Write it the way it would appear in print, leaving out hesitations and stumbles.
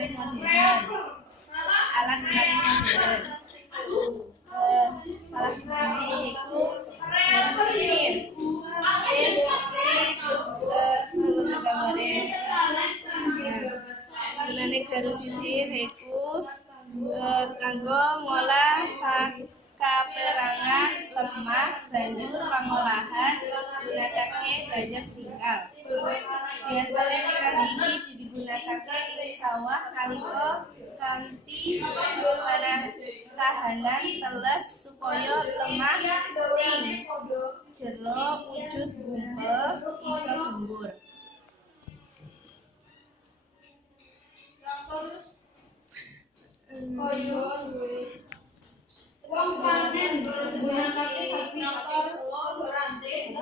kemarin modern. Alat kemarin modern. Alat kemarin itu sisir. Gunane garu sisir iku kanggo ngolah sakaperangan lemah banjur pangolahan gunakake banyak singkal. Biasane kali iki digunakake ing sawah nalika kanthi tahanan teles supaya lemah sing jero wujud gumpal iso gembur. Wong panen gunakake sapi motor ranting